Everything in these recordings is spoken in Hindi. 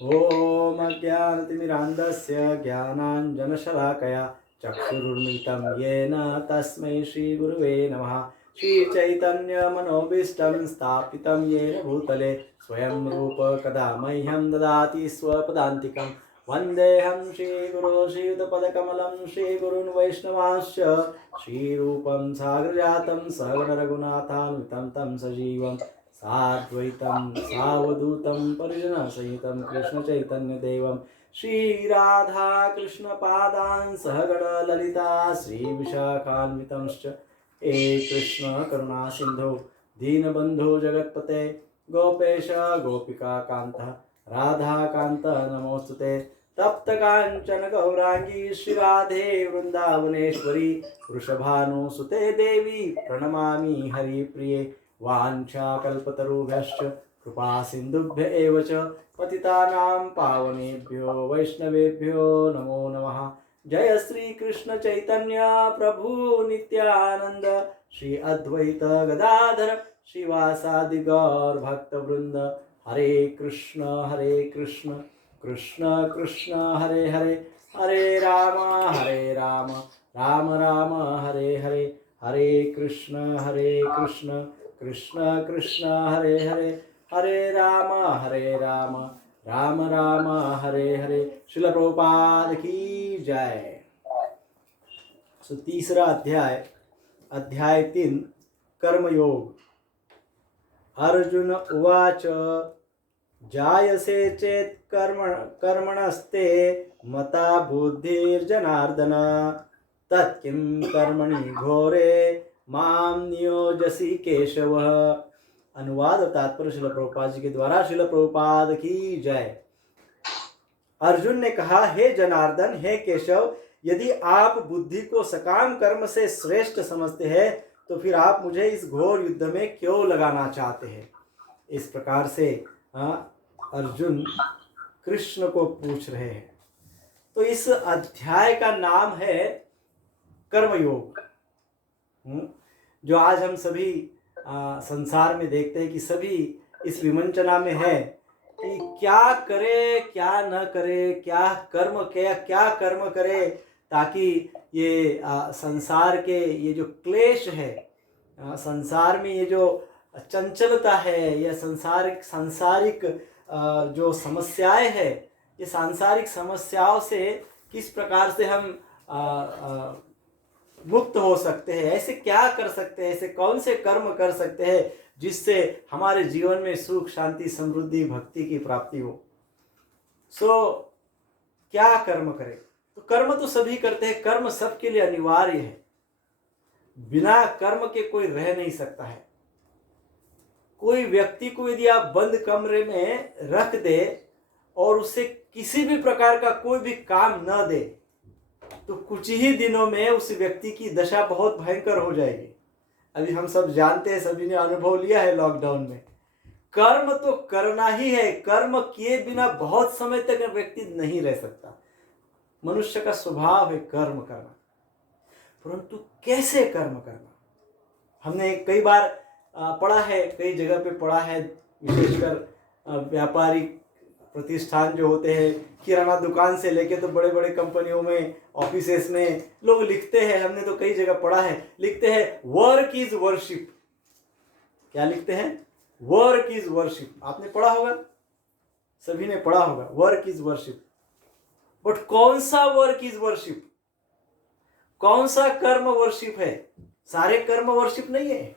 ॐ अज्ञानतिमिरान्धस्य ज्ञानाञ्जनशलाकया चक्षुरुन्मिलितं येन तस्मै श्रीगुरुवे नमः। श्रीचैतन्यमनोभीष्टं स्थापितं येन भूतले स्वयं रूप कदा मह्यं ददाति स्वपदान्तिकं। वन्देऽहं श्रीगुरो श्रीयुतपदकमलं श्रीगुरून् वैष्णवांश्च श्रीरूपं साग्रजातं सहगणरघुनाथान्वितं तं सजीवं साद्वैतं सावधूतं परिजनसहितं कृष्णचैतन्यदेवं श्रीराधाकृष्णपादान् सहगण ललिता श्रीविशाखान्वितंश्च हे कृष्ण करुणा सिंधु दीनबंधु जगत्पते गोपेश गोपिका कांत राधा कांत नमोस्तुते तप्त कांचन गौरांगी श्रीराधे वृंदावनेश्वरी वृषभानुसुते देवी प्रणमामि हरिप्रिये वाञ्छाकल्पतरुभ्यश्च कृपा सिन्धुभ्य एव च पतितानां पावनेभ्यो वैष्णवेभ्यो नमो नमः। जय श्री कृष्ण चैतन्य प्रभु नित्यानंद श्री अद्वैत गदाधर श्रीवासादि गौर भक्त वृंद। हरे कृष्ण कृष्ण कृष्ण हरे हरे, हरे राम राम राम हरे हरे, हरे कृष्ण कृष्ण कृष्ण हरे हरे, हरे राम राम राम हरे हरे। श्रील प्रभुपाद की जय। तीसरा अध्याय 3 कर्मयोग। अर्जुन उवाच जायसे चेत् कर्मणस्ते मता बुद्धिर्जनार्दन तत्किं कर्मणि घोरे मां नियोजसि केशव। अनुवाद और तात्पर्य श्रील प्रभुपाद जी के द्वारा। श्रील प्रभुपाद की जय। अर्जुन ने कहा, हे जनार्दन, हे केशव, यदि आप बुद्धि को सकाम कर्म से श्रेष्ठ समझते हैं तो फिर आप मुझे इस घोर युद्ध में क्यों लगाना चाहते हैं। इस प्रकार से अर्जुन कृष्ण को पूछ रहे हैं। तो इस अध्याय का नाम है कर्मयोग। जो आज हम सभी संसार में देखते हैं कि सभी इस विमंचना में है कि क्या करे क्या न करे, क्या कर्म करे ताकि ये संसार के ये जो क्लेश है, संसार में ये जो चंचलता है, या सांसारिक जो समस्याएं है, ये सांसारिक समस्याओं से किस प्रकार से हम मुक्त हो सकते हैं, ऐसे क्या कर सकते हैं, ऐसे कौन से कर्म कर सकते हैं जिससे हमारे जीवन में सुख शांति समृद्धि भक्ति की प्राप्ति हो। क्या कर्म करें। तो कर्म तो सभी करते हैं, कर्म सबके लिए अनिवार्य है। बिना कर्म के कोई रह नहीं सकता है। कोई व्यक्ति को यदि आप बंद कमरे में रख दे और उसे किसी भी प्रकार का कोई भी काम न दे तो कुछ ही दिनों में उस व्यक्ति की दशा बहुत भयंकर हो जाएगी। अभी हम सब जानते हैं, सभी ने अनुभव लिया है लॉकडाउन में। कर्म तो करना ही है, कर्म किए बिना बहुत समय तक व्यक्ति नहीं रह सकता। मनुष्य का स्वभाव है कर्म करना, परंतु कैसे कर्म करना। हमने कई बार पढ़ा है, कई जगह पे पढ़ा है, विशेषकर व्यापारिक प्रतिष्ठान जो होते हैं, किराना दुकान से लेके तो बड़े बड़े कंपनियों में, ऑफिसेस में लोग लिखते हैं, हमने तो कई जगह पढ़ा है, लिखते हैं वर्क इज वर्शिप। क्या लिखते हैं? Work is worship. आपने पढ़ा होगा, सभी ने पढ़ा होगा, वर्क इज वर्शिप। बट कौन सा वर्क इज वर्शिप? कौन सा कर्म वर्शिप है? सारे कर्म वर्शिप नहीं है,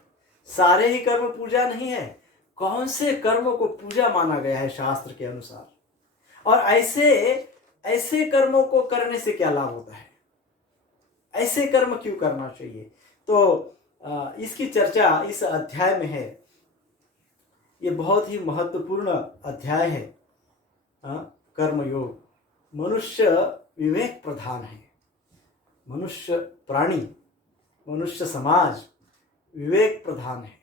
सारे ही कर्म पूजा नहीं है। कौन से कर्मों को पूजा माना गया है शास्त्र के अनुसार, और ऐसे कर्मों को करने से क्या लाभ होता है, ऐसे कर्म क्यों करना चाहिए। तो इसकी चर्चा इस अध्याय में है। ये बहुत ही महत्वपूर्ण अध्याय है। कर्मयोग। मनुष्य विवेक प्रधान है, मनुष्य प्राणी, मनुष्य समाज विवेक प्रधान है।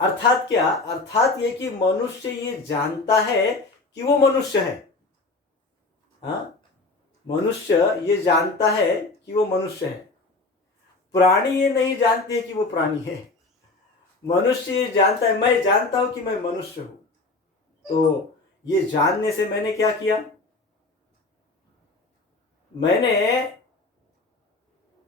अर्थात क्या? अर्थात ये कि मनुष्य ये जानता है कि वो मनुष्य है। मनुष्य ये जानता है कि वो मनुष्य है। प्राणी ये नहीं जानते हैं कि वो प्राणी है। मनुष्य ये जानता है, मैं जानता हूं कि मैं मनुष्य हूं। तो ये जानने से मैंने क्या किया, मैंने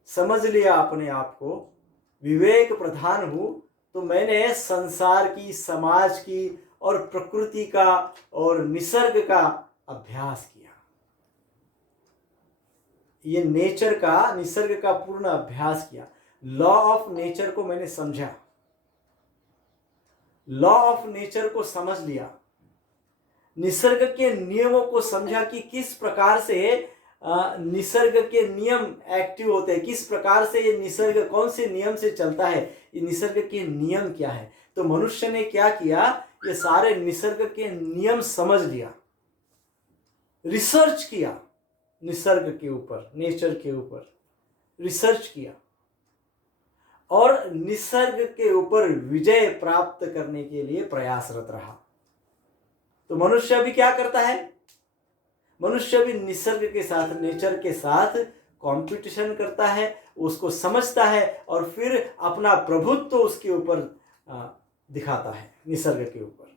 समझ लिया अपने आप को, विवेक प्रधान हूं, तो मैंने संसार की, समाज की और प्रकृति का और निसर्ग का अभ्यास किया। ये नेचर का, निसर्ग का पूर्ण अभ्यास किया। लॉ ऑफ नेचर को मैंने समझा, लॉ ऑफ नेचर को समझ लिया, निसर्ग के नियमों को समझा कि किस प्रकार से निसर्ग के नियम एक्टिव होते हैं, किस प्रकार से ये निसर्ग कौन से नियम से चलता है, ये निसर्ग के नियम क्या है। तो मनुष्य ने क्या किया, ये सारे निसर्ग के नियम समझ लिया, रिसर्च किया, निसर्ग के ऊपर, नेचर के ऊपर रिसर्च किया और निसर्ग के ऊपर विजय प्राप्त करने के लिए प्रयासरत रहा। तो मनुष्य अभी क्या करता है, मनुष्य भी निसर्ग के साथ, नेचर के साथ कंपटीशन करता है, उसको समझता है और फिर अपना प्रभुत्व उसके ऊपर दिखाता है, निसर्ग के ऊपर।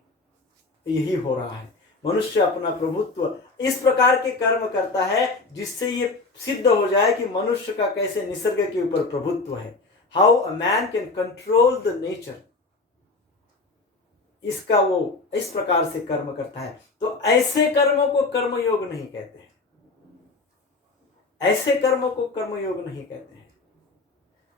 यही हो रहा है, मनुष्य अपना प्रभुत्व इस प्रकार के कर्म करता है जिससे ये सिद्ध हो जाए कि मनुष्य का कैसे निसर्ग के ऊपर प्रभुत्व है। How a man can control the nature, इसका वो इस प्रकार से कर्म करता है। तो ऐसे कर्मों को कर्मयोग नहीं कहते हैं, ऐसे कर्मों को कर्मयोग नहीं कहते हैं।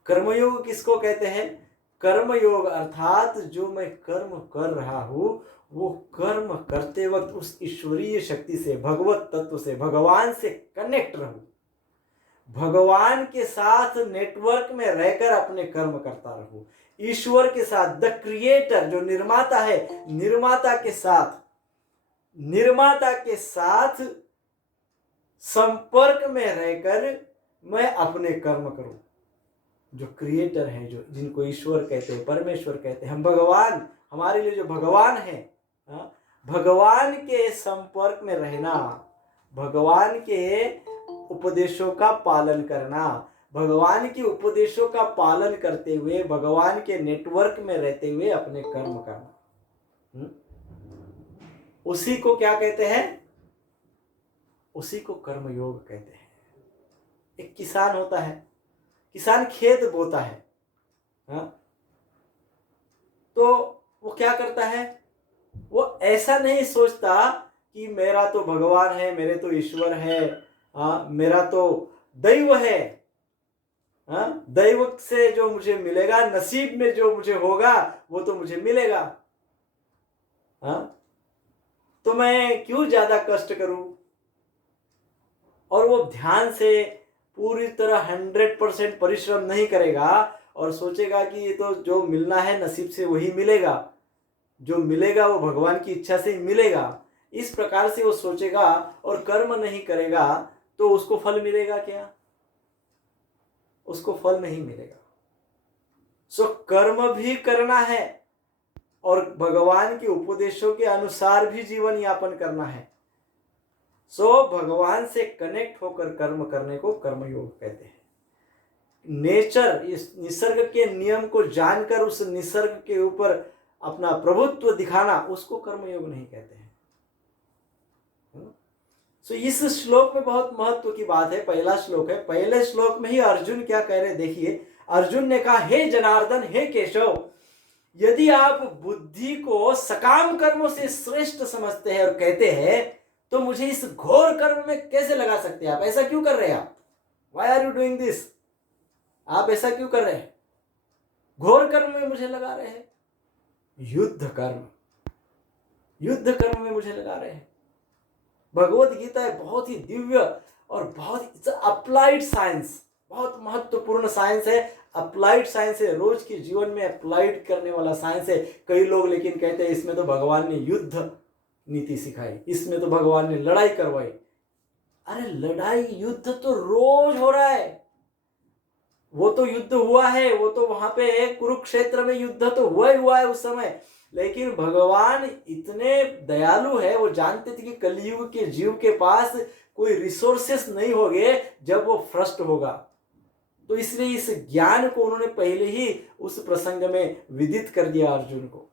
कर्मयोग किसको कहते हैं, कर्मयोग अर्थात जो मैं कर्म कर रहा हूं वो कर्म करते वक्त उस ईश्वरीय शक्ति से, भगवत तत्व से, भगवान से कनेक्ट रहूं, भगवान के साथ नेटवर्क में रहकर अपने कर्म करता रहूं, ईश्वर के साथ, द क्रिएटर जो निर्माता है, निर्माता के साथ संपर्क में रहकर मैं अपने कर्म करूं। जो क्रिएटर है, जो जिनको ईश्वर कहते हैं, परमेश्वर कहते हैं, हम भगवान, हमारे लिए जो भगवान है, भगवान के संपर्क में रहना, भगवान के उपदेशों का पालन करना, भगवान के उपदेशों का पालन करते हुए, भगवान के नेटवर्क में रहते हुए अपने कर्म करना, उसी को क्या कहते हैं, उसी को कर्मयोग कहते हैं। एक किसान होता है, किसान खेत बोता है, तो वो क्या करता है, वो ऐसा नहीं सोचता कि मेरा तो भगवान है, मेरे तो ईश्वर है, मेरा तो दैव है, दैव से जो मुझे मिलेगा, नसीब में जो मुझे होगा वो तो मुझे मिलेगा, तो मैं क्यों ज्यादा कष्ट करूं। और वो ध्यान से पूरी तरह 100% परिश्रम नहीं करेगा और सोचेगा कि ये तो जो मिलना है नसीब से वही मिलेगा, जो मिलेगा वो भगवान की इच्छा से ही मिलेगा, इस प्रकार से वो सोचेगा और कर्म नहीं करेगा तो उसको फल मिलेगा क्या, उसको फल नहीं मिलेगा। सो कर्म भी करना है और भगवान के उपदेशों के अनुसार भी जीवन यापन करना है। सो भगवान से कनेक्ट होकर कर्म करने को कर्मयोग कहते हैं। नेचर, इस निसर्ग के नियम को जानकर उस निसर्ग के ऊपर अपना प्रभुत्व दिखाना, उसको कर्मयोग नहीं कहते हैं। सो इस श्लोक में बहुत महत्व की बात है। पहला श्लोक है, पहले श्लोक में ही अर्जुन क्या कह रहे देखिए। अर्जुन ने कहा, हे जनार्दन, हे केशव, यदि आप बुद्धि को सकाम कर्मों से श्रेष्ठ समझते हैं और कहते हैं तो मुझे इस घोर कर्म में कैसे लगा सकते हैं आप? ऐसा क्यों कर रहे हैं आप? Why are you doing this? आप ऐसा क्यों कर रहे हैं? घोर कर्म में मुझे लगा रहे हैं, युद्ध कर्म में मुझे लगा रहे हैं। भगवत गीता बहुत ही दिव्य और बहुत अप्लाइड साइंस, बहुत महत्वपूर्ण साइंस है, अप्लाइड साइंस है, रोज के जीवन में अप्लाइड करने वाला साइंस है। कई लोग लेकिन कहते हैं इसमें तो भगवान ने युद्ध नीति सिखाई, इसमें तो भगवान ने लड़ाई करवाई। अरे लड़ाई युद्ध तो रोज हो रहा है, वो तो युद्ध हुआ है, वो तो वहां पे कुरुक्षेत्र में युद्ध तो हुआ है उस समय। लेकिन भगवान इतने दयालु है, वो जानते थे कि कलयुग के जीव के पास कोई रिसोर्सेस नहीं होंगे जब वो फ्रस्ट होगा, तो इसलिए इस ज्ञान को उन्होंने पहले ही उस प्रसंग में विदित कर दिया अर्जुन को।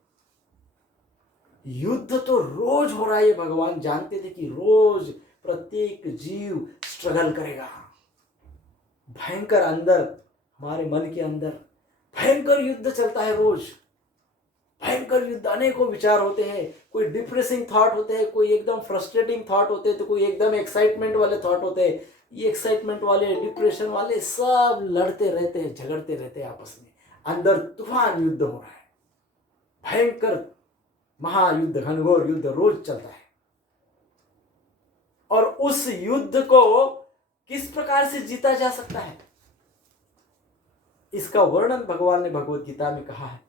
युद्ध तो रोज हो रहा है, ये भगवान जानते थे कि रोज प्रत्येक जीव स्ट्रगल करेगा। भयंकर अंदर, हमारे मन के अंदर भयंकर युद्ध चलता है रोज। भयंकर युद्ध, अनेकों विचार होते हैं, कोई डिप्रेसिंग थॉट होते हैं, कोई एकदम फ्रस्ट्रेटिंग थॉट होते हैं, तो कोई एकदम एक्साइटमेंट वाले थॉट होते हैं। ये एक्साइटमेंट वाले, डिप्रेशन वाले सब लड़ते रहते हैं, झगड़ते रहते हैं आपस में। अंदर तूफान युद्ध हो रहा है, भयंकर महायुद्ध, घनघोर युद्ध रोज चलता है। और उस युद्ध को किस प्रकार से जीता जा सकता है, इसका वर्णन भगवान ने भगवत गीता में कहा है।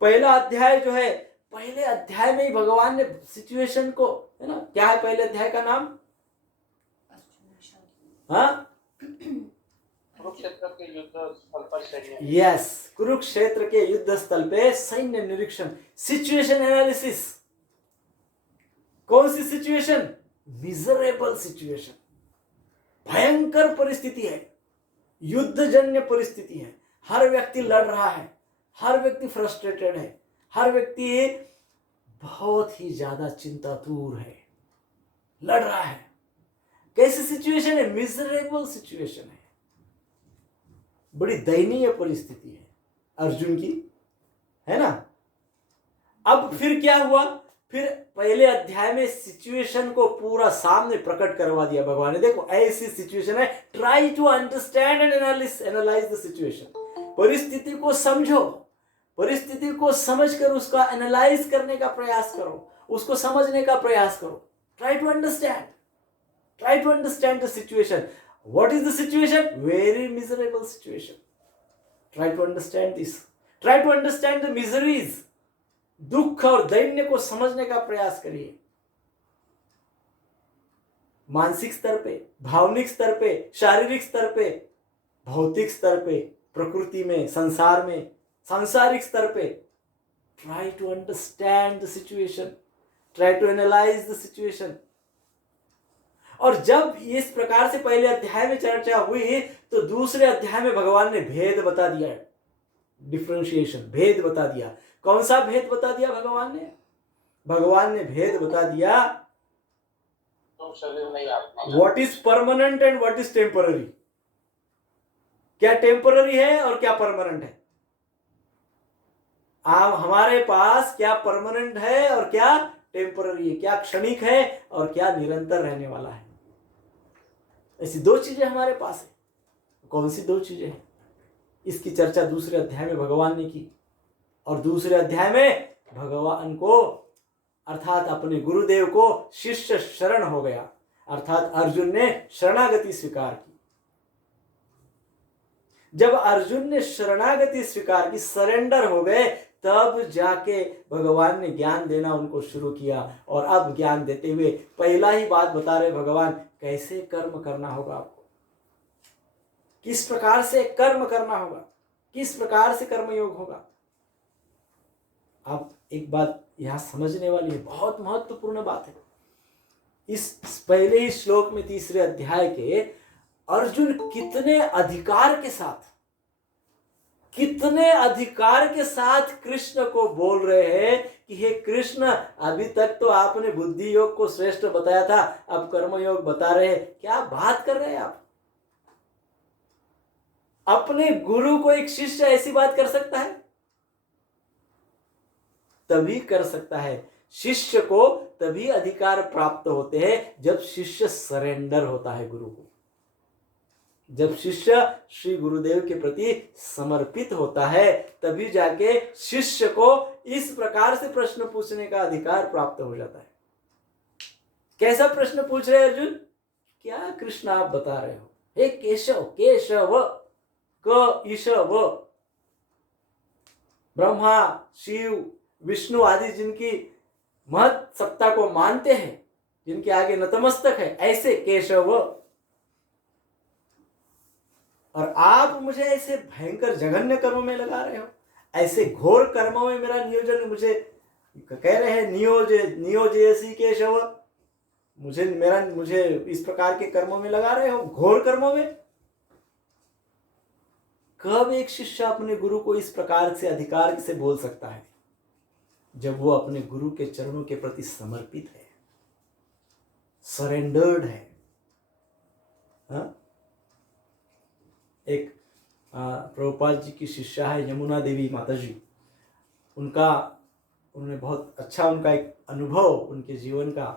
पहला अध्याय जो है, पहले अध्याय में ही भगवान ने सिचुएशन को, है ना, क्या है पहले अध्याय का नाम? हाँ, कुरुक्षेत्र के युद्ध स्थल पर सैन्य। यस, कुरुक्षेत्र के युद्ध स्थल पे सैन्य निरीक्षण, सिचुएशन एनालिसिस। कौन सी सिचुएशन? मिजरेबल सिचुएशन, भयंकर परिस्थिति है, युद्धजन्य परिस्थिति है। हर व्यक्ति लड़ रहा है, हर व्यक्ति फ्रस्ट्रेटेड है, हर व्यक्ति बहुत ही ज्यादा चिंतातुर है, लड़ रहा है। कैसी सिचुएशन है? मिजरेबल सिचुएशन है, बड़ी दयनीय परिस्थिति है अर्जुन की, है ना। अब फिर क्या हुआ? फिर पहले अध्याय में सिचुएशन को पूरा सामने प्रकट करवा दिया भगवान ने। देखो ऐसी सिचुएशन है, try to understand and analyse the situation. परिस्थिति को समझो, परिस्थिति को समझकर उसका एनालाइज करने का प्रयास करो, उसको समझने का प्रयास करो। Try to understand, try to understand the situation. What is the situation? Very miserable situation. Try to understand this. Try to understand the miseries. दुख और दैन्य को समझने का प्रयास करिए। मानसिक स्तर पे, भावनिक स्तर पे, शारीरिक स्तर पे, भौतिक स्तर पे, प्रकृति में, संसार में, सांसारिक स्तर पे। Try to understand the situation. Try to analyze the situation. और जब इस प्रकार से पहले अध्याय में चर्चा हुई, तो दूसरे अध्याय में भगवान ने भेद बता दिया, डिफरेंशिएशन, भेद बता दिया। कौन सा भेद बता दिया भगवान ने? भगवान ने भेद बता दिया, what is permanent and what is temporary. क्या टेम्पररी है और क्या परमानेंट है। हमारे पास क्या परमानेंट है और क्या टेम्पररी है, क्या क्षणिक है और क्या निरंतर रहने वाला है। ऐसी दो चीजें हमारे पास है। कौन सी दो चीजें हैं? इसकी चर्चा दूसरे अध्याय में भगवान ने की। और दूसरे अध्याय में भगवान को, अर्थात अपने गुरुदेव को शिष्य शरण हो गया, अर्थात अर्जुन ने शरणागति स्वीकार की। जब अर्जुन ने शरणागति स्वीकार की, सरेंडर हो गए, तब जाके भगवान ने ज्ञान देना उनको शुरू किया। और अब ज्ञान देते हुए पहला ही बात बता रहे भगवान, कैसे कर्म करना होगा आपको, किस प्रकार से कर्म करना होगा, किस प्रकार से कर्मयोग होगा। अब एक बात यहां समझने वाली है, बहुत महत्वपूर्ण बात है। इस पहले ही श्लोक में, तीसरे अध्याय के, अर्जुन कितने अधिकार के साथ कृष्ण को बोल रहे हैं कि हे कृष्ण, अभी तक तो आपने बुद्धि योग को श्रेष्ठ बताया था, अब कर्म योग बता रहे हैं। क्या बात कर रहे हैं आप? अपने गुरु को एक शिष्य ऐसी बात कर सकता है? तभी कर सकता है। शिष्य को तभी अधिकार प्राप्त होते हैं जब शिष्य सरेंडर होता है गुरु को, जब शिष्य श्री गुरुदेव के प्रति समर्पित होता है, तभी जाके शिष्य को इस प्रकार से प्रश्न पूछने का अधिकार प्राप्त हो जाता है। कैसा प्रश्न पूछ रहे अर्जुन? क्या कृष्ण आप बता रहे हो? हे केशव, केशव क ईशव, ब्रह्मा, शिव, विष्णु आदि जिनकी महत सत्ता को मानते हैं, जिनके आगे नतमस्तक है, ऐसे केशव, और आप मुझे ऐसे भयंकर जघन्य कर्म में लगा रहे हो, ऐसे घोर कर्मों में मेरा नियोजन, मुझे कह रहे हैं नियोजयसी केशव, मुझे इस प्रकार के कर्मों में लगा रहे हो, घोर कर्मों में। कब एक शिष्य अपने गुरु को इस प्रकार से अधिकार से बोल सकता है? जब वो अपने गुरु के चरणों के प्रति समर्पित है, सरेंडर्ड है। हाँ? एक प्रभुपाद जी की शिष्या है यमुना देवी माता जी, उन्होंने बहुत अच्छा उनका एक अनुभव उनके जीवन का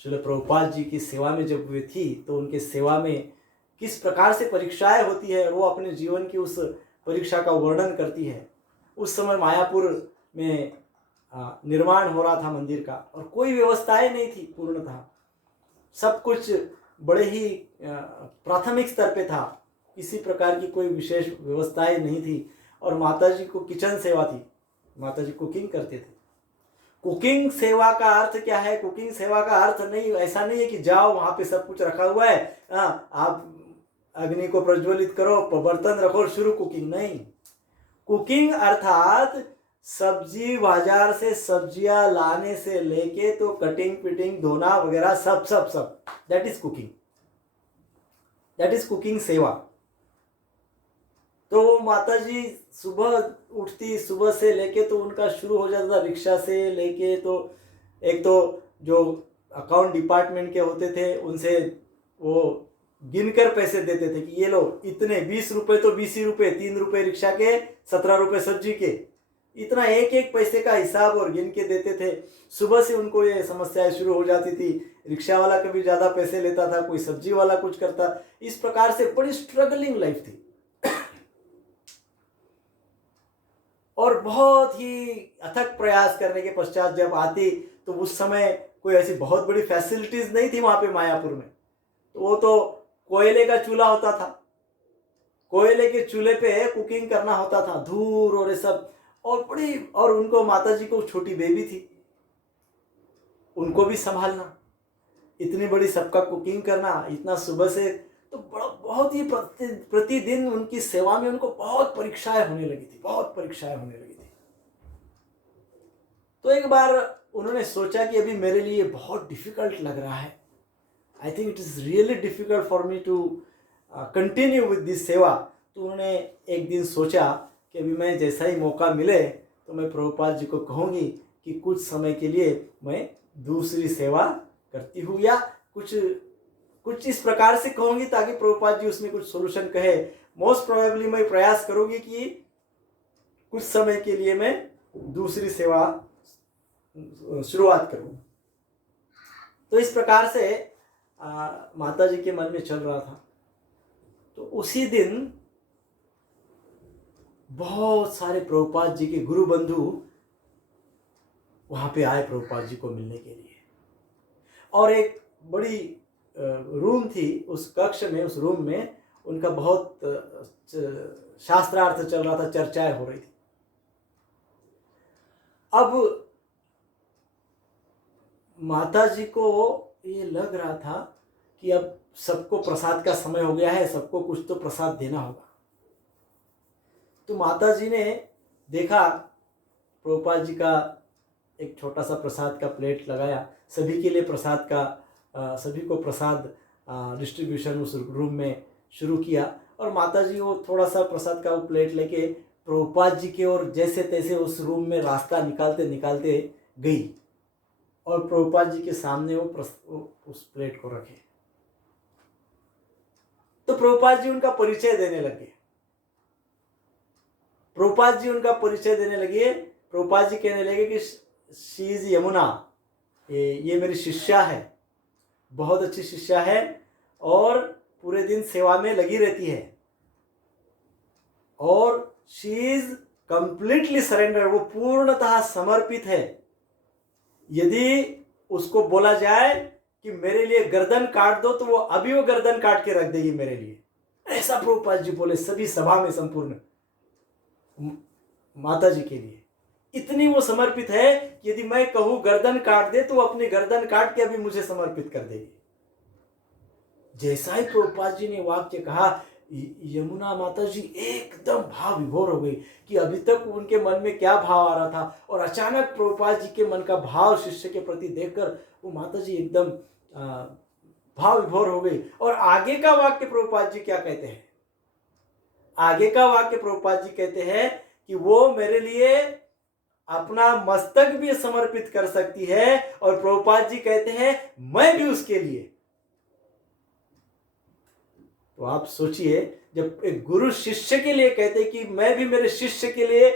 श्रील प्रभुपाद जी की सेवा में जब वे थी तो उनके सेवा में किस प्रकार से परीक्षाएं होती है, वो अपने जीवन की उस परीक्षा का वर्णन करती है। उस समय मायापुर में निर्माण हो रहा था मंदिर का और कोई व्यवस्थाएं नहीं थी पूर्णतः, सब कुछ बड़े ही प्राथमिक स्तर पे था, किसी प्रकार की कोई विशेष व्यवस्थाएं नहीं थी। और माताजी को किचन सेवा थी, माताजी कुकिंग करते थे। कुकिंग सेवा का अर्थ क्या है? कुकिंग सेवा का अर्थ नहीं, ऐसा नहीं है कि जाओ वहां पे सब कुछ रखा हुआ है, आप अग्नि को प्रज्वलित करो, बर्तन रखो और शुरू कुकिंग। नहीं, कुकिंग अर्थात सब्जी बाजार से सब्जियां लाने से लेके तो कटिंग पिटिंग धोना वगैरह सब सब सब, that is cooking, that is cooking सेवा। तो माता जी सुबह उठती, सुबह से लेके तो उनका शुरू हो जाता था रिक्शा से लेके, तो एक तो जो अकाउंट डिपार्टमेंट के होते थे उनसे वो गिनकर पैसे देते थे कि ये लो इतने, 20 रुपए तो 20 ही रुपए, 3 रुपए रिक्शा के, 17 रुपए सब्जी के, इतना एक एक पैसे का हिसाब और गिन के देते थे। सुबह से उनको ये समस्याएं शुरू हो जाती थी, रिक्शा वाला कभी ज़्यादा पैसे लेता था, कोई सब्जी वाला कुछ करता, इस प्रकार से बड़ी स्ट्रगलिंग लाइफ थी। और बहुत ही अथक प्रयास करने के पश्चात जब आती तो उस समय कोई ऐसी बहुत बड़ी फैसिलिटीज नहीं थी वहां पे मायापुर में, तो वो तो कोयले का चूल्हा होता था, कोयले के चूल्हे पे कुकिंग करना होता था, धूर और ये सब, और बड़ी, और उनको माता जी को छोटी बेबी थी, उनको भी संभालना, इतनी बड़ी सबका कुकिंग करना, इतना सुबह से, तो बड़ा बहुत ही प्रतिदिन उनकी सेवा में उनको बहुत परीक्षाएं होने लगी थी, बहुत परीक्षाएं होने लगी थी। तो एक बार उन्होंने सोचा कि अभी मेरे लिए बहुत डिफिकल्ट लग रहा है, I think it is really difficult for me to continue with this सेवा। तो उन्होंने एक दिन सोचा कि अभी मैं जैसा ही मौका मिले तो मैं प्रभुपाद जी को कहूँगी कि कुछ समय के लिए मैं दूसरी सेवा करती हूँ, या कुछ इस प्रकार से कहूँगी ताकि प्रभुपाद जी उसमें कुछ सोल्यूशन कहे। मोस्ट प्रोबेबली मैं प्रयास करूँगी कि कुछ समय के लिए मैं दूसरी सेवा शुरुआत करूँ। तो इस प्रकार से माता जी के मन में चल रहा था। तो उसी दिन बहुत सारे प्रभुपाद जी के गुरु बंधु वहां पे आए प्रभुपाद जी को मिलने के लिए, और एक बड़ी रूम थी, उस कक्ष में, उस रूम में उनका बहुत शास्त्रार्थ चल रहा था, चर्चाएं हो रही थी। अब माता जी को ये लग रहा था कि अब सबको प्रसाद का समय हो गया है, सबको कुछ तो प्रसाद देना होगा। तो माता जी ने देखा प्रभुपाद जी का एक छोटा सा प्रसाद का प्लेट लगाया, सभी के लिए प्रसाद का सभी को प्रसाद डिस्ट्रीब्यूशन उस रूम में शुरू किया, और माता जी वो थोड़ा सा प्रसाद का वो प्लेट लेके प्रभुपाद जी के और जैसे तैसे उस रूम में रास्ता निकालते निकालते गई, और प्रभुपाद जी के सामने वो उस प्लेट को रखे। तो प्रभुपाद जी उनका परिचय देने लगे, प्रभुपाद जी उनका परिचय देने लगे। प्रभुपाद जी कहने लगे कि शी इज यमुना, ये मेरी शिष्या है, बहुत अच्छी शिष्या है, और पूरे दिन सेवा में लगी रहती है, और शी इज कंप्लीटली सरेंडर, वो पूर्णतः समर्पित है। यदि उसको बोला जाए कि मेरे लिए गर्दन काट दो तो वो अभी वो गर्दन काट के रख देगी मेरे लिए, ऐसा प्रभुपाद जी बोले सभी सभा में, संपूर्ण माता जी के लिए इतनी वो समर्पित है कि यदि मैं कहूं गर्दन काट दे तो वो अपनी गर्दन काट के अभी मुझे समर्पित कर देगी। जैसा ही प्रभुपाद जी ने वाक्य कहा, यमुना माता जी एकदम भाव विभोर हो गई कि अभी तक उनके मन में क्या भाव आ रहा था, और अचानक प्रभुपाद जी के मन का भाव शिष्य के प्रति देखकर वो माता जी एकदम भाव विभोर हो गई। और आगे का वाक्य प्रभुपाद जी क्या कहते हैं, आगे का वाक्य प्रभुपाद जी कहते हैं कि वो मेरे लिए अपना मस्तक भी समर्पित कर सकती है। और प्रभुपाद जी कहते हैं मैं भी उसके लिए। तो आप सोचिए, जब एक गुरु शिष्य के लिए कहते कि मैं भी मेरे शिष्य के लिए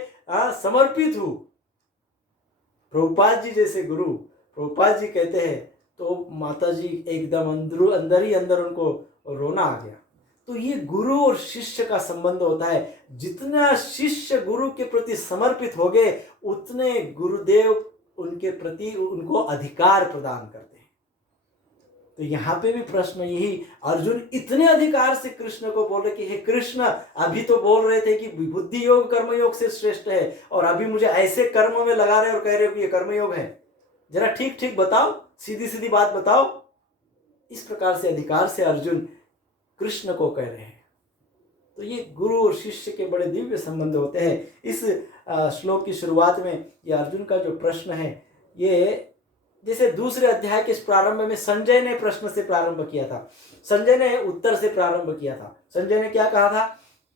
समर्पित हूं, प्रभुपाद जी जैसे गुरु, प्रभुपाद जी कहते हैं, तो माता जी एकदम अंदर ही अंदर उनको रोना आ गया। तो ये गुरु और शिष्य का संबंध होता है। जितना शिष्य गुरु के प्रति समर्पित हो गए, उतने गुरुदेव उनके प्रति उनको अधिकार प्रदान करते हैं। तो यहाँ पे भी प्रश्न यही, अर्जुन इतने अधिकार से कृष्ण को बोल रहे कि हे कृष्ण, अभी तो बोल रहे थे कि बुद्धि योग कर्म योग से श्रेष्ठ है, और अभी मुझे ऐसे कर्मों में लगा रहे और कह रहे हो कि ये कर्म योग है। जरा ठीक ठीक बताओ, सीधी सीधी बात बताओ। इस प्रकार से अधिकार से अर्जुन कृष्ण को कह रहे हैं। तो ये गुरु और शिष्य के बड़े दिव्य संबंध होते हैं। इस श्लोक की शुरुआत में ये अर्जुन का जो प्रश्न है, ये जैसे दूसरे अध्याय के प्रारंभ में संजय ने प्रश्न से प्रारंभ किया था, संजय ने उत्तर से प्रारंभ किया था। संजय ने क्या कहा था?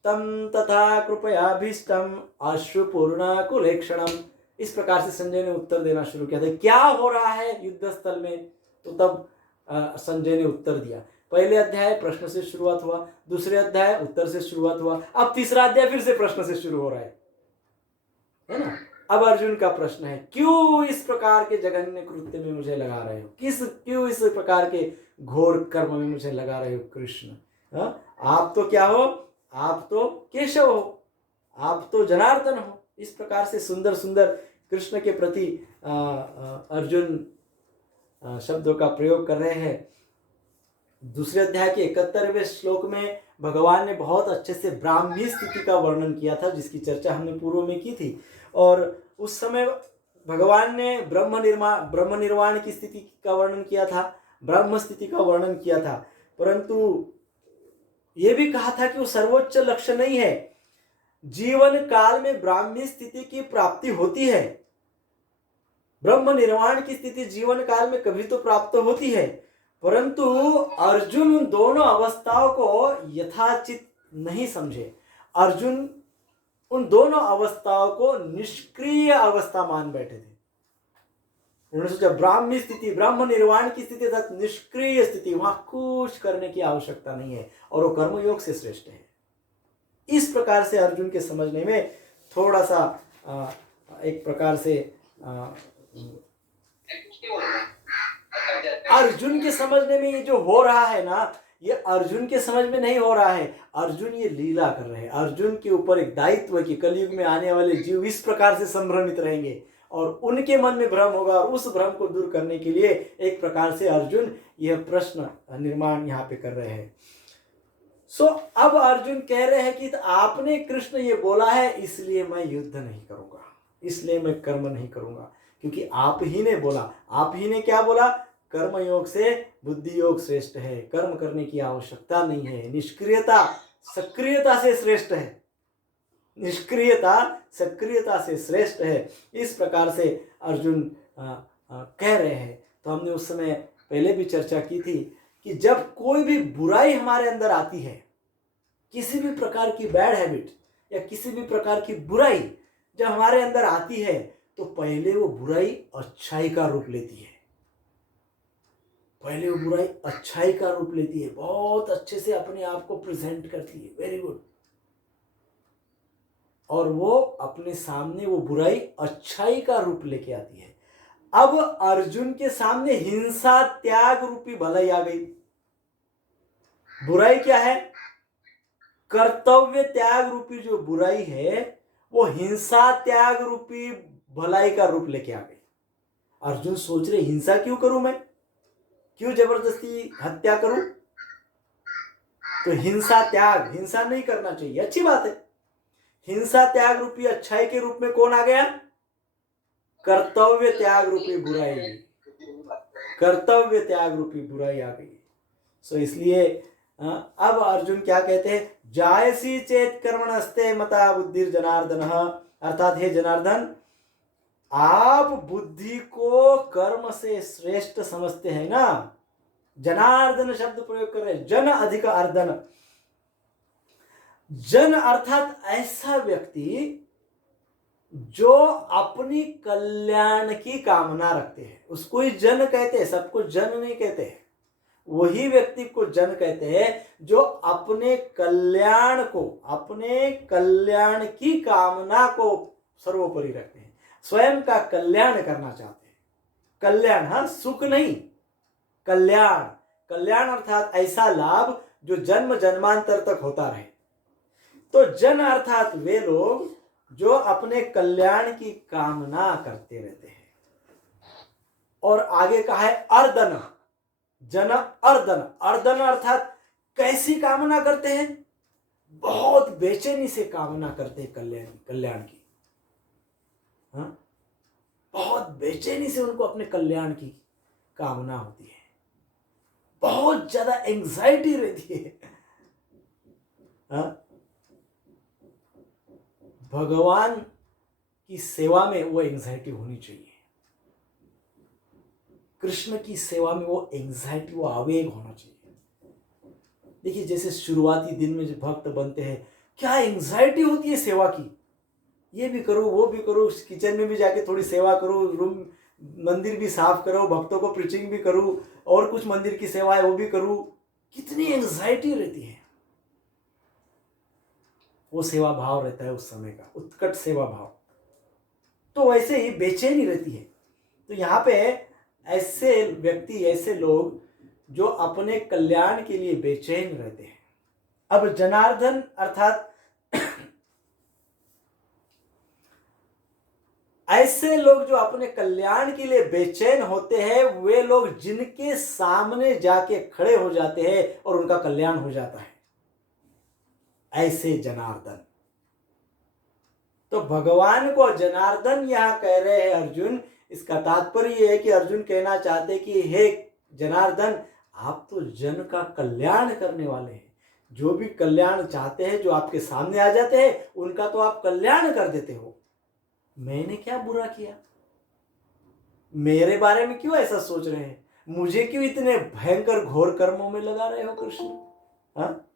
तम तथा कृपयाभीष्टम अश्रुपूर्ण कुलेक्षणम। इस प्रकार से संजय ने उत्तर देना शुरू किया था, क्या हो रहा है युद्ध स्थल में। तो तब संजय ने उत्तर दिया। पहले अध्याय प्रश्न से शुरुआत हुआ, दूसरे अध्याय उत्तर से शुरुआत हुआ, अब तीसरा अध्याय फिर से प्रश्न से शुरू हो रहा है ना। अब अर्जुन का प्रश्न है, क्यों इस प्रकार के जघन्य कृत्य में मुझे लगा रहे हो, क्यों इस प्रकार के घोर कर्म में मुझे लगा रहे हो कृष्ण। आप तो क्या हो? आप तो केशव हो, आप तो जनार्दन हो। इस प्रकार से सुंदर सुंदर कृष्ण के प्रति अर्जुन शब्दों का प्रयोग कर रहे हैं। दूसरे अध्याय के 71वें श्लोक में भगवान ने बहुत अच्छे से ब्राह्मी स्थिति का वर्णन किया था, जिसकी चर्चा हमने पूर्व में की थी। और उस समय भगवान ने ब्रह्म निर्वाण की स्थिति का वर्णन किया था, ब्रह्म स्थिति का वर्णन किया था, परंतु यह भी कहा था कि वो सर्वोच्च लक्ष्य नहीं है। जीवन काल में ब्राह्मी स्थिति की प्राप्ति होती है, ब्रह्म निर्वाण की स्थिति जीवन काल में कभी तो प्राप्त होती है, परंतु अर्जुन उन दोनों अवस्थाओं को यथाचित नहीं समझे। अर्जुन उन दोनों अवस्थाओं को निष्क्रिय अवस्था मान बैठे थे। उन्होंने सोचा ब्राह्मी स्थिति, ब्रह्म निर्वाण की स्थिति अर्थात निष्क्रिय स्थिति, वहां कुछ करने की आवश्यकता नहीं है और वो कर्मयोग से श्रेष्ठ है। इस प्रकार से अर्जुन के समझने में थोड़ा सा एक प्रकार से अर्जुन के समझने में ये जो हो रहा है ना, ये अर्जुन के समझ में नहीं हो रहा है। अर्जुन ये लीला कर रहे हैं। अर्जुन के ऊपर एक दायित्व है कि कलयुग में आने वाले जीव इस प्रकार से संभ्रमित रहेंगे और उनके मन में भ्रम होगा, और उस भ्रम को दूर करने के लिए एक प्रकार से अर्जुन यह प्रश्न निर्माण यहाँ पे कर रहे हैं। अब अर्जुन कह रहे हैं कि आपने कृष्ण ये बोला है, इसलिए मैं युद्ध नहीं करूंगा, इसलिए मैं कर्म नहीं करूंगा, क्योंकि आप ही ने बोला। आप ही ने क्या बोला? कर्म योग से बुद्धि योग श्रेष्ठ है, कर्म करने की आवश्यकता नहीं है, निष्क्रियता सक्रियता से श्रेष्ठ है, निष्क्रियता सक्रियता से श्रेष्ठ है। इस प्रकार से अर्जुन कह रहे हैं। तो हमने उस समय पहले भी चर्चा की थी कि जब कोई भी बुराई हमारे अंदर आती है, किसी भी प्रकार की बैड हैबिट या किसी भी प्रकार की बुराई जब हमारे अंदर आती है, तो पहले वो बुराई अच्छाई का रूप लेती है। पहले वो बुराई अच्छाई का रूप लेती है, बहुत अच्छे से अपने आप को प्रेजेंट करती है, वेरी गुड। और वो अपने सामने वो बुराई अच्छाई का रूप लेके आती है। अब अर्जुन के सामने हिंसा त्याग रूपी भलाई आ गई। बुराई क्या है? कर्तव्य त्याग रूपी जो बुराई है, वो हिंसा त्याग रूपी भलाई का रूप लेके आ गई। अर्जुन सोच रहे हिंसा क्यों करूं मैं, क्यों जबरदस्ती हत्या करूं? तो हिंसा त्याग, हिंसा नहीं करना चाहिए, अच्छी बात है। हिंसा त्याग रूपी अच्छाई के रूप में कौन आ गया? कर्तव्य त्याग रूपी बुराई, कर्तव्य त्याग रूपी बुराई आ गई। सो इसलिए अब अर्जुन क्या कहते हैं? जायसी चेत कर्मणस्ते मता बुद्धि जनार्दन, अर्थात हे जनार्दन, आप बुद्धि को कर्म से श्रेष्ठ समझते हैं ना। जनार्दन शब्द प्रयोग कर रहे हैं, जन अधिक अर्दन। जन अर्थात ऐसा व्यक्ति जो अपनी कल्याण की कामना रखते हैं उसको ही जन कहते हैं, सबको जन नहीं कहते हैं। वही व्यक्ति को जन कहते हैं जो अपने कल्याण को, अपने कल्याण की कामना को सर्वोपरि रखते हैं, स्वयं का कल्याण करना चाहते हैं। कल्याण, हाँ, सुख नहीं, कल्याण। कल्याण अर्थात ऐसा लाभ जो जन्म जन्मांतर तक होता रहे। तो जन अर्थात वे लोग जो अपने कल्याण की कामना करते रहते हैं। और आगे कहा है अर्दन, जन अर्दन। अर्दन अर्थात कैसी कामना करते हैं? बहुत बेचैनी से कामना करते हैं कल्याण की। हाँ? बहुत बेचैनी से उनको अपने कल्याण की कामना होती है, बहुत ज्यादा एंजाइटी रहती है। हाँ? भगवान की सेवा में वो एंजाइटी होनी चाहिए। कृष्ण की सेवा में वो एंजाइटी, वो आवेग होना चाहिए। देखिए, जैसे शुरुआती दिन में जो भक्त बनते हैं, क्या एंजाइटी होती है सेवा की। ये भी करो, वो भी करो, किचन में भी जाके थोड़ी सेवा करो, रूम मंदिर भी साफ करो, भक्तों को प्रीचिंग भी करूं, और कुछ मंदिर की सेवा है वो भी करूं। कितनी एंजाइटी रहती है। वो सेवा भाव रहता है उस समय का, उत्कट सेवा भाव। तो वैसे ही बेचैनी रहती है। तो यहाँ पे ऐसे व्यक्ति, ऐसे लोग जो अपने कल्याण के लिए बेचैन रहते हैं। अब जनार्दन अर्थात ऐसे लोग जो अपने कल्याण के लिए बेचैन होते हैं, वे लोग जिनके सामने जाके खड़े हो जाते हैं और उनका कल्याण हो जाता है, ऐसे जनार्दन। तो भगवान को जनार्दन यहां कह रहे हैं अर्जुन। इसका तात्पर्य यह है कि अर्जुन कहना चाहते कि हे जनार्दन, आप तो जन का कल्याण करने वाले हैं। जो भी कल्याण चाहते हैं, जो आपके सामने आ जाते हैं, उनका तो आप कल्याण कर देते हो। मैंने क्या बुरा किया? मेरे बारे में क्यों ऐसा सोच रहे हैं? मुझे क्यों इतने भयंकर घोर कर्मों में लगा रहे हो कृष्ण? हाँ,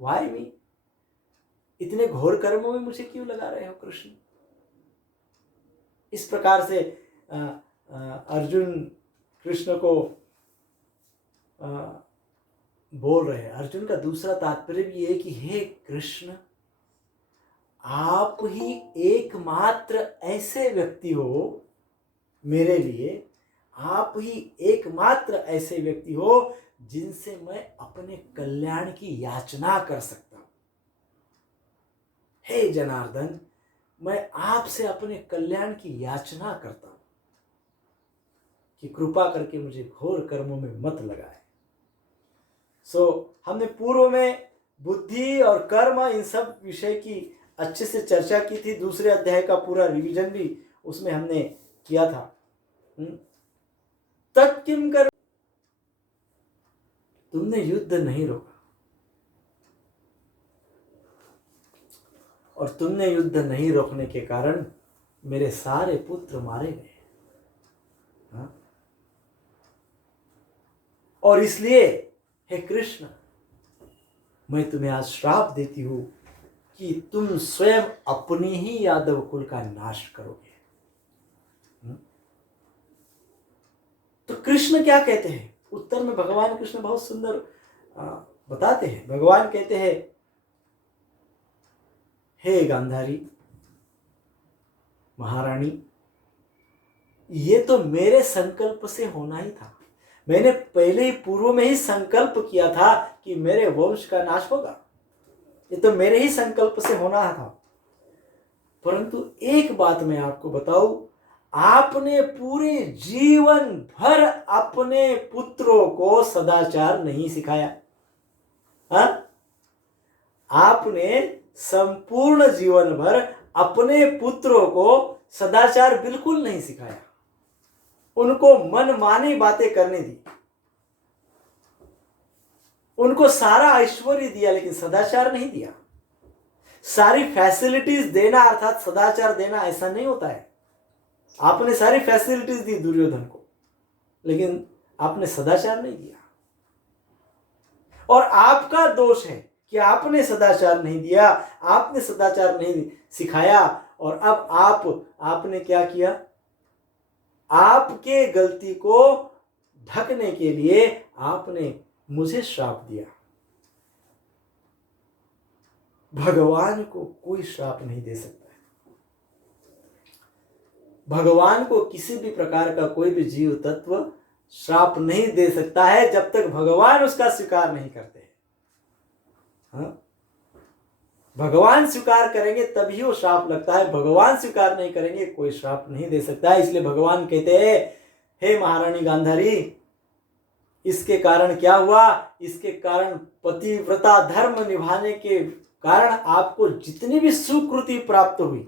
वाई मी? इतने घोर कर्मों में मुझे क्यों लगा रहे हो कृष्ण? इस प्रकार से अर्जुन कृष्ण को बोल रहे हैं। अर्जुन का दूसरा तात्पर्य भी है कि हे कृष्ण, आप ही एकमात्र ऐसे व्यक्ति हो मेरे लिए, आप ही एकमात्र ऐसे व्यक्ति हो जिनसे मैं अपने कल्याण की याचना कर सकता हूं। हे जनार्दन, मैं आपसे अपने कल्याण की याचना करता हूं कि कृपा करके मुझे घोर कर्मों में मत लगाए। हमने पूर्व में बुद्धि और कर्म, इन सब विषय की अच्छे से चर्चा की थी। दूसरे अध्याय का पूरा रिवीजन भी उसमें हमने किया था। तब किम कर, तुमने युद्ध नहीं रोका, और तुमने युद्ध नहीं रोकने के कारण मेरे सारे पुत्र मारे गए। और इसलिए हे कृष्ण, मैं तुम्हें आज श्राप देती हूं कि तुम स्वयं अपनी ही यादव कुल का नाश करोगे। तो कृष्ण क्या कहते हैं उत्तर में? भगवान कृष्ण बहुत सुंदर बताते हैं। भगवान कहते हैं, हे गांधारी महारानी, ये तो मेरे संकल्प से होना ही था। मैंने पहले ही पूर्व में ही संकल्प किया था कि मेरे वंश का नाश होगा। ये तो मेरे ही संकल्प से होना था। परंतु एक बात मैं आपको बताऊं, आपने पूरे जीवन भर अपने पुत्रों को सदाचार नहीं सिखाया। हाँ? आपने संपूर्ण जीवन भर अपने पुत्रों को सदाचार बिल्कुल नहीं सिखाया। उनको मनमानी बातें करने दी, उनको सारा ऐश्वर्य दिया, लेकिन सदाचार नहीं दिया। सारी फैसिलिटीज देना अर्थात सदाचार देना ऐसा नहीं होता है। आपने सारी फैसिलिटीज दी दुर्योधन को, लेकिन आपने सदाचार नहीं दिया। और आपका दोष है कि आपने सदाचार नहीं दिया, आपने सदाचार नहीं सिखाया, और अब आपने क्या किया, आपके गलती को ढकने के लिए आपने मुझे श्राप दिया। भगवान को कोई श्राप नहीं दे सकता है। भगवान को किसी भी प्रकार का कोई भी जीव तत्व श्राप नहीं दे सकता है जब तक भगवान उसका स्वीकार नहीं करते। हाँ? भगवान स्वीकार करेंगे तभी वो श्राप लगता है, भगवान स्वीकार नहीं करेंगे कोई श्राप नहीं दे सकता है। इसलिए भगवान कहते हैं, हे महारानी गांधारी, इसके कारण क्या हुआ, इसके कारण पतिव्रता धर्म निभाने के कारण आपको जितनी भी सुकृति प्राप्त हुई,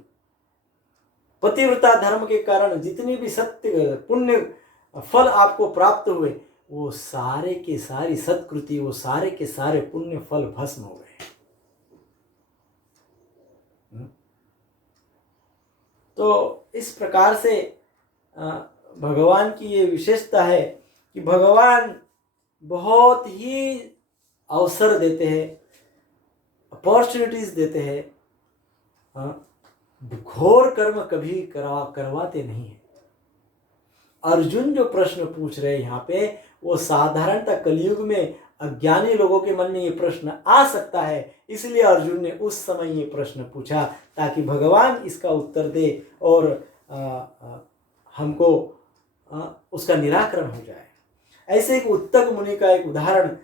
पतिव्रता धर्म के कारण जितनी भी सत्य पुण्य फल आपको प्राप्त हुए, वो सारे के सारी सत्कृति, वो सारे के सारे पुण्य फल भस्म हो गए। तो इस प्रकार से भगवान की ये विशेषता है कि भगवान बहुत ही अवसर देते हैं, अपॉर्चुनिटीज देते हैं, घोर कर्म कभी करवाते नहीं है। अर्जुन जो प्रश्न पूछ रहे हैं यहाँ पे, वो साधारणतः कलयुग में अज्ञानी लोगों के मन में ये प्रश्न आ सकता है, इसलिए अर्जुन ने उस समय ये प्रश्न पूछा ताकि भगवान इसका उत्तर दे और हमको उसका निराकरण हो जाए। ऐसे एक उत्तक मुनि का एक उदाहरण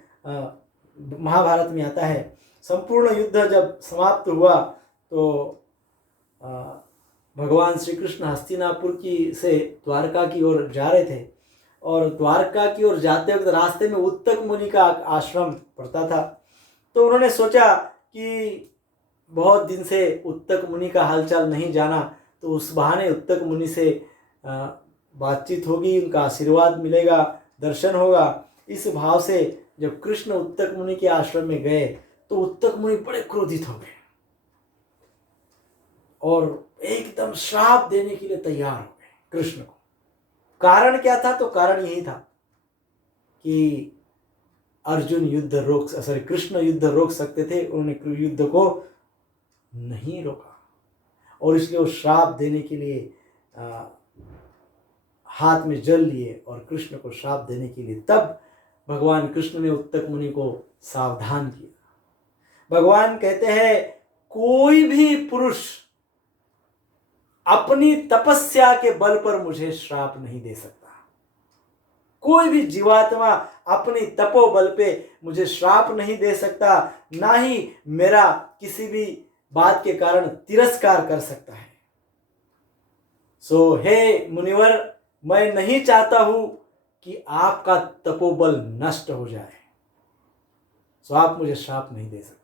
महाभारत में आता है। संपूर्ण युद्ध जब समाप्त हुआ तो भगवान श्री कृष्ण हस्तिनापुर की से द्वारका की ओर जा रहे थे और द्वारका की ओर जाते वक्त रास्ते में उत्तक मुनि का आश्रम पड़ता था। तो उन्होंने सोचा कि बहुत दिन से उत्तक मुनि का हालचाल नहीं जाना, तो उस बहाने उत्तक मुनि से बातचीत होगी, उनका आशीर्वाद मिलेगा, दर्शन होगा। इस भाव से जब कृष्ण उत्तक मुनि के आश्रम में गए तो उत्तक मुनि बड़े क्रोधित हो गए और एकदम श्राप देने के लिए तैयार हो गए कृष्ण को। कारण क्या था? तो कारण यही था कि कृष्ण युद्ध रोक सकते थे, उन्होंने युद्ध को नहीं रोका और इसलिए वो श्राप देने के लिए हाथ में जल लिए और कृष्ण को श्राप देने के लिए तब भगवान कृष्ण ने उत्तक मुनि को सावधान किया। भगवान कहते हैं, कोई भी पुरुष अपनी तपस्या के बल पर मुझे श्राप नहीं दे सकता। कोई भी जीवात्मा अपनी तपोबल पे मुझे श्राप नहीं दे सकता, ना ही मेरा किसी भी बात के कारण तिरस्कार कर सकता है। सो हे मुनिवर, मैं नहीं चाहता हूं कि आपका तपोबल नष्ट हो जाए, सो आप मुझे श्राप नहीं दे सकते।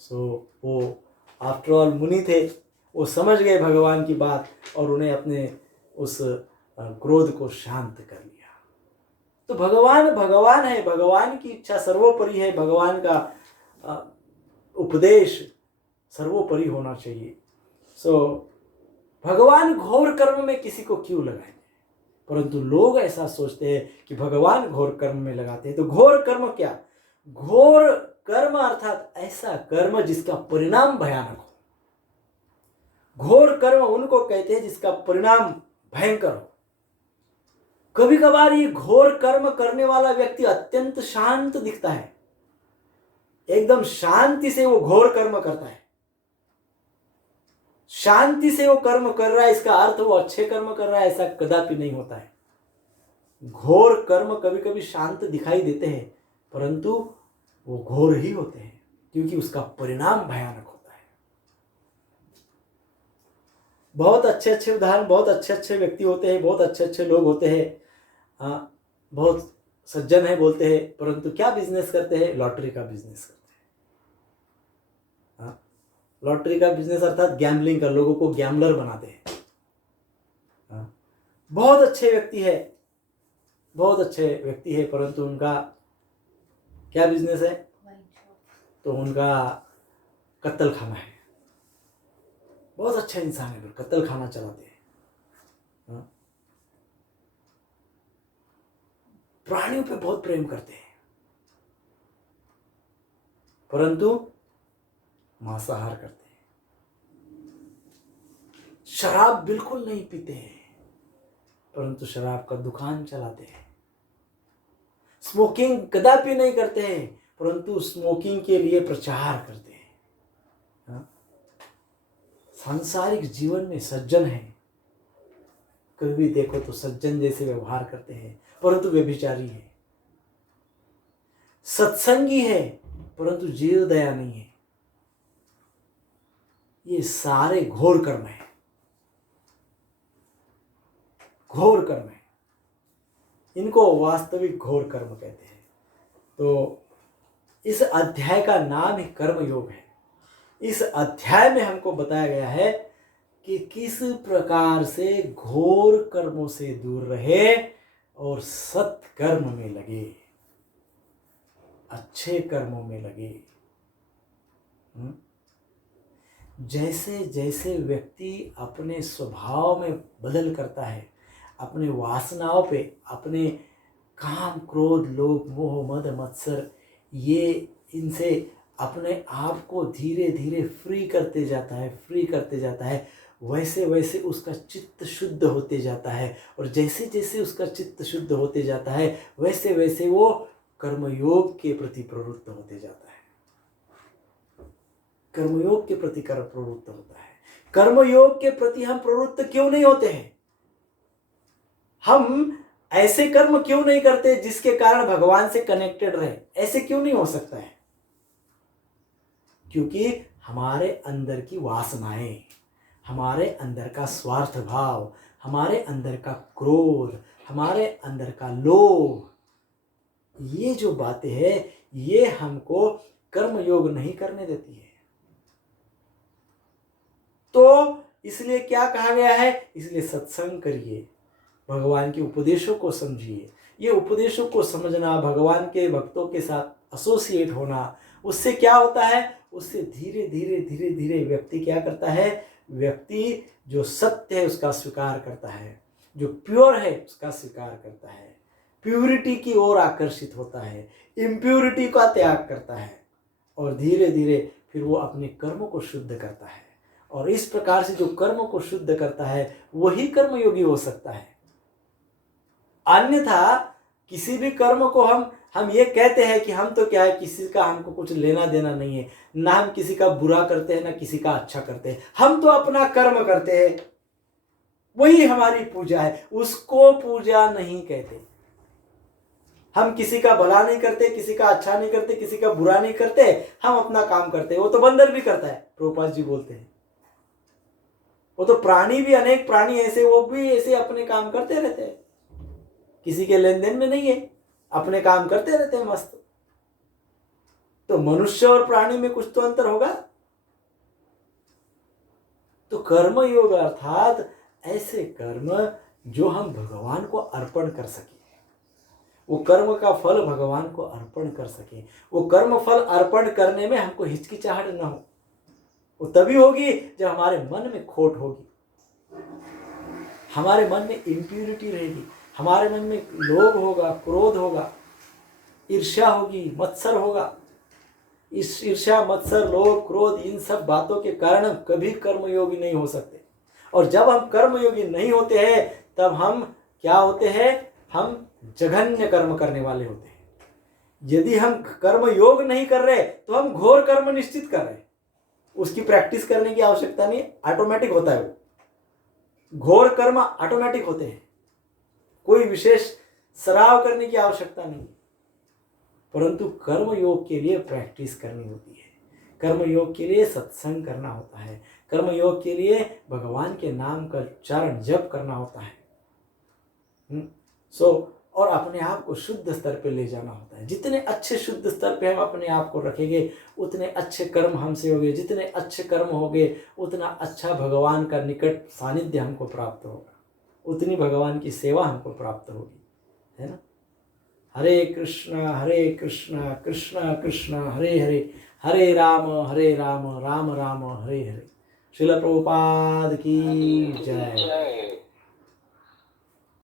सो वो आफ्टर ऑल मुनि थे, वो समझ गए भगवान की बात और उन्हें अपने उस क्रोध को शांत कर लिया। तो भगवान है, भगवान की इच्छा सर्वोपरि है, भगवान का उपदेश सर्वोपरि होना चाहिए। सो भगवान घोर कर्म में किसी को क्यों लगाएंगे? परंतु लोग ऐसा सोचते हैं कि भगवान घोर कर्म में लगाते हैं। तो घोर कर्म क्या? घोर कर्म अर्थात ऐसा कर्म जिसका परिणाम भयानक हो। घोर कर्म उनको कहते हैं जिसका परिणाम भयंकर हो। कभी कभार ये घोर कर्म करने वाला व्यक्ति अत्यंत शांत दिखता है, एकदम शांति से वो घोर कर्म करता है, शांति से वो कर्म कर रहा है, इसका अर्थ वो अच्छे कर्म कर रहा है, ऐसा कदापि नहीं होता है। घोर कर्म कभी कभी शांत दिखाई देते हैं परंतु वो घोर ही होते हैं क्योंकि उसका परिणाम भयानक होता है। बहुत अच्छे अच्छे उदाहरण, बहुत अच्छे अच्छे व्यक्ति होते हैं, बहुत अच्छे अच्छे लोग होते हैं, बहुत सज्जन है बोलते हैं, परंतु क्या बिजनेस करते हैं? लॉटरी का बिजनेस करते हैं। लॉटरी का बिजनेस अर्थात गैम्बलिंग का, लोगों को गैम्बलर बनाते हैं। बहुत अच्छे व्यक्ति है, बहुत अच्छे व्यक्ति है, परंतु उनका क्या बिजनेस है? तो उनका कत्ल खाना है। बहुत अच्छा इंसान है, कत्ल खाना चलाते हैं। प्राणियों पे बहुत प्रेम करते हैं परंतु मांसाहार करते हैं। शराब बिल्कुल नहीं पीते हैं परंतु शराब का दुकान चलाते हैं। स्मोकिंग कदापि नहीं करते हैं परंतु स्मोकिंग के लिए प्रचार करते हैं। हाँ? सांसारिक जीवन में सज्जन है, कभी भी देखो तो सज्जन जैसे व्यवहार करते हैं परंतु व्यभिचारी है। सत्संगी है परंतु जीव दया नहीं है। ये सारे घोर कर्म है, घोर कर्म है। इनको वास्तविक घोर कर्म कहते हैं। तो इस अध्याय का नाम ही कर्म योग है। इस अध्याय में हमको बताया गया है कि किस प्रकार से घोर कर्मों से दूर रहे और सत्कर्म में लगे, अच्छे कर्मों में लगे। जैसे जैसे व्यक्ति अपने स्वभाव में बदल करता है, अपने वासनाओं पे, अपने काम क्रोध लोभ मोह मद मत्सर, ये इनसे अपने आप को धीरे धीरे फ्री करते जाता है, वैसे वैसे उसका चित्त शुद्ध होते जाता है। और जैसे जैसे उसका चित्त शुद्ध होते जाता है वैसे वैसे वो कर्मयोग के प्रति प्रवृत्त होते जाता है। कर्मयोग के प्रति प्रवृत्त होता है। कर्मयोग के प्रति हम प्रवृत्त क्यों नहीं होते हैं? हम ऐसे कर्म क्यों नहीं करते जिसके कारण भगवान से कनेक्टेड रहे? ऐसे क्यों नहीं हो सकता है? क्योंकि हमारे अंदर की वासनाएं, हमारे अंदर का स्वार्थ भाव, हमारे अंदर का क्रोध, हमारे अंदर का लोभ, ये जो बातें हैं ये हमको कर्म योग नहीं करने देती है। तो इसलिए क्या कहा गया है? इसलिए सत्संग करिए, भगवान के उपदेशों को समझिए। ये उपदेशों को समझना, भगवान के भक्तों के साथ एसोसिएट होना, उससे क्या होता है? उससे धीरे धीरे धीरे धीरे व्यक्ति क्या करता है? व्यक्ति जो सत्य है उसका स्वीकार करता है, जो प्योर है उसका स्वीकार करता है, प्योरिटी की ओर आकर्षित होता है, इम्प्योरिटी का त्याग करता है और धीरे धीरे फिर वो अपने कर्मों को शुद्ध करता है। और इस प्रकार से जो कर्मों को शुद्ध करता है वही कर्मयोगी हो सकता है। अन्यथा किसी भी कर्म को हम ये कहते हैं कि हम तो क्या है, किसी का हमको कुछ लेना देना नहीं है, ना हम किसी का बुरा करते हैं ना किसी का अच्छा करते हैं, हम तो अपना कर्म करते हैं, वही हमारी पूजा है, उसको पूजा नहीं कहते। हम किसी का भला नहीं करते, किसी का अच्छा नहीं करते, किसी का बुरा नहीं करते, हम अपना काम करते हैं। वो तो बंदर भी करता है, प्रभुपाद जी बोलते हैं। वो तो प्राणी भी, अनेक प्राणी ऐसे, वो भी ऐसे अपने काम करते रहते हैं, किसी के लेन देन में नहीं है, अपने काम करते रहते हैं मस्त। तो मनुष्य और प्राणी में कुछ तो अंतर होगा। तो कर्म योग अर्थात ऐसे कर्म जो हम भगवान को अर्पण कर सके, वो कर्म का फल भगवान को अर्पण कर सके। वो कर्म फल अर्पण करने में हमको हिचकिचाहट न हो। वो तभी होगी जब हमारे मन में खोट होगी, हमारे मन में इम्प्यूरिटी रहेगी, हमारे मन में लोभ होगा, क्रोध होगा, ईर्ष्या होगी, मत्सर होगा। इस ईर्ष्या मत्सर लोभ क्रोध इन सब बातों के कारण कभी कर्मयोगी नहीं हो सकते। और जब हम कर्मयोगी नहीं होते हैं तब हम क्या होते हैं? हम जघन्य कर्म करने वाले होते हैं। यदि हम कर्म योग नहीं कर रहे तो हम घोर कर्म निश्चित कर रहे हैं। उसकी प्रैक्टिस करने की आवश्यकता नहीं, ऑटोमेटिक होता है। वो घोर कर्म ऑटोमेटिक होते हैं, कोई विशेष सराव करने की आवश्यकता नहीं। परंतु कर्म योग के लिए प्रैक्टिस करनी होती है, कर्म योग के लिए सत्संग करना होता है, कर्म योग के लिए भगवान के नाम का उच्चारण जप करना होता है। और अपने आप को शुद्ध स्तर पे ले जाना होता है। जितने अच्छे शुद्ध स्तर पे हम अपने आप को रखेंगे उतने अच्छे कर्म हमसे होंगे, जितने अच्छे कर्म होंगे उतना अच्छा भगवान का निकट सानिध्य हमको प्राप्त होगा, उतनी भगवान की सेवा हमको प्राप्त होगी, है ना। हरे कृष्ण कृष्ण कृष्ण हरे हरे, हरे राम राम राम हरे हरे। श्रील प्रभुपाद की जय।